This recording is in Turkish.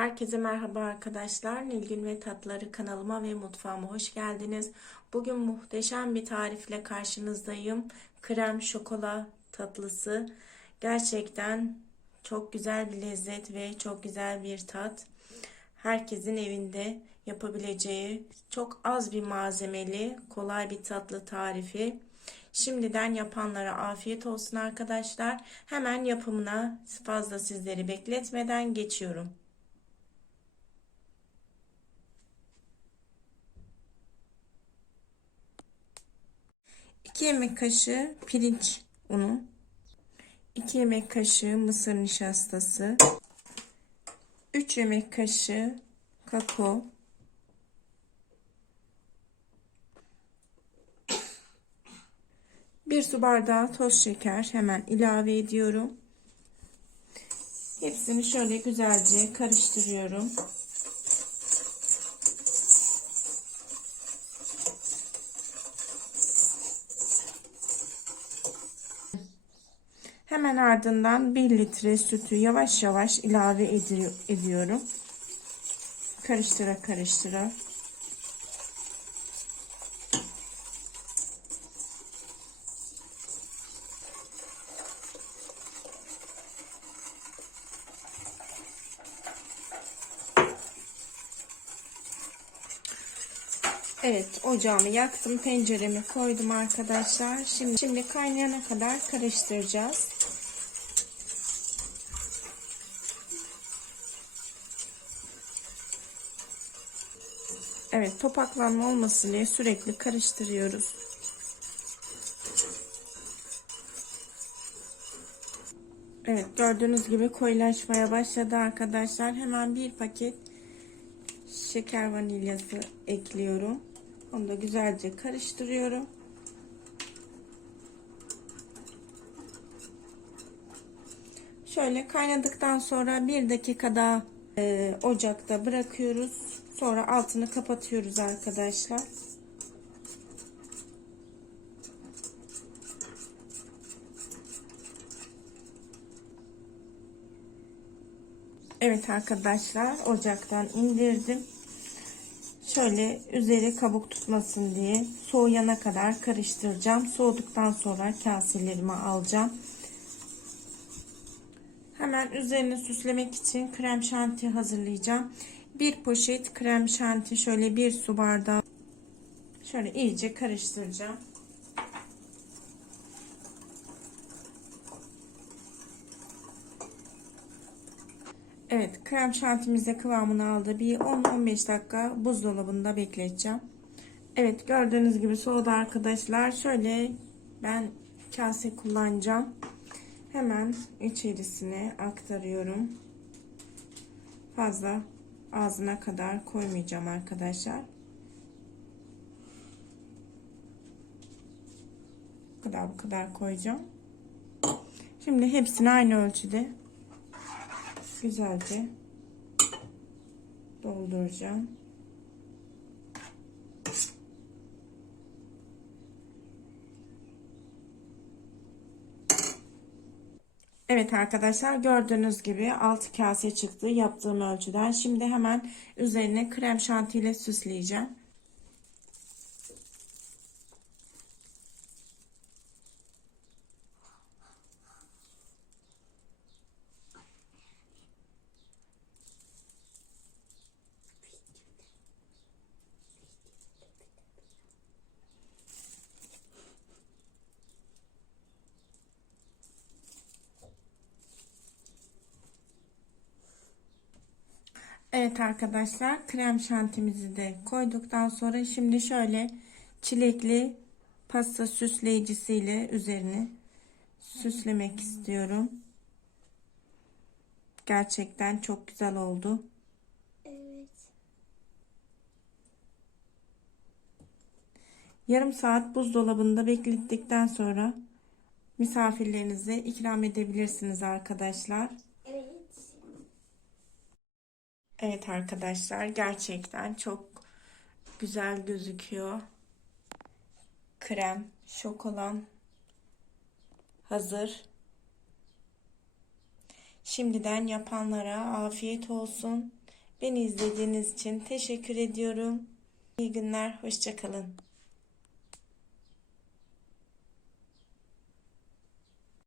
Herkese merhaba arkadaşlar. Nilgün ve Tatları kanalıma ve mutfağıma hoş geldiniz. Bugün muhteşem bir tarifle karşınızdayım. Krem şokola tatlısı. Gerçekten çok güzel bir lezzet ve çok güzel bir tat. Herkesin evinde yapabileceği çok az bir malzemeli kolay bir tatlı tarifi. Şimdiden yapanlara afiyet olsun arkadaşlar. Hemen yapımına fazla sizleri bekletmeden geçiyorum. 2 yemek kaşığı pirinç unu, 2 yemek kaşığı mısır nişastası, 3 yemek kaşığı kakao, bir su bardağı toz şeker hemen ilave ediyorum. Hepsini şöyle güzelce karıştırıyorum. Hemen ardından 1 litre sütü yavaş yavaş ilave ediyorum. Karıştıra karıştıra. Evet ocağımı yaktım tenceremi koydum arkadaşlar. Şimdi şimdi kaynayana kadar karıştıracağız. Evet topaklanma olmasın diye sürekli karıştırıyoruz. Evet gördüğünüz gibi koyulaşmaya başladı arkadaşlar. Hemen bir paket şeker vanilyası ekliyorum onu da güzelce karıştırıyorum. Şöyle kaynadıktan sonra bir dakika daha e, ocakta bırakıyoruz. Sonra altını kapatıyoruz arkadaşlar. Evet arkadaşlar ocaktan indirdim. Şöyle üzeri kabuk tutmasın diye soğuyana kadar karıştıracağım. Soğuduktan sonra kaselerime alacağım. Hemen üzerini süslemek için krem şanti hazırlayacağım. Bir poşet krem şanti şöyle bir su bardağı şöyle iyice karıştıracağım. Evet krem şantimizde kıvamını aldı. Bir 10-15 dakika buzdolabında bekleteceğim. Evet gördüğünüz gibi soğudu arkadaşlar. Şöyle ben kase kullanacağım. Hemen içerisine aktarıyorum. Fazla ağzına kadar koymayacağım arkadaşlar. Bu kadar bu kadar koyacağım. Şimdi hepsini aynı ölçüde güzelce dolduracağım. Evet arkadaşlar gördüğünüz gibi 6 kase çıktı yaptığım ölçüden. Şimdi hemen üzerine krem şanti ile süsleyeceğim. Evet arkadaşlar krem şantimizi de koyduktan sonra şimdi şöyle çilekli pasta süsleyicisiyle üzerini süslemek istiyorum. Gerçekten çok güzel oldu. Evet. Yarım saat buzdolabında beklettikten sonra misafirlerinize ikram edebilirsiniz arkadaşlar. Evet. Arkadaşlar gerçekten çok güzel gözüküyor. Krem, şokolan hazır. Şimdiden yapanlara afiyet olsun. Beni izlediğiniz için teşekkür ediyorum. İyi günler, hoşçakalın.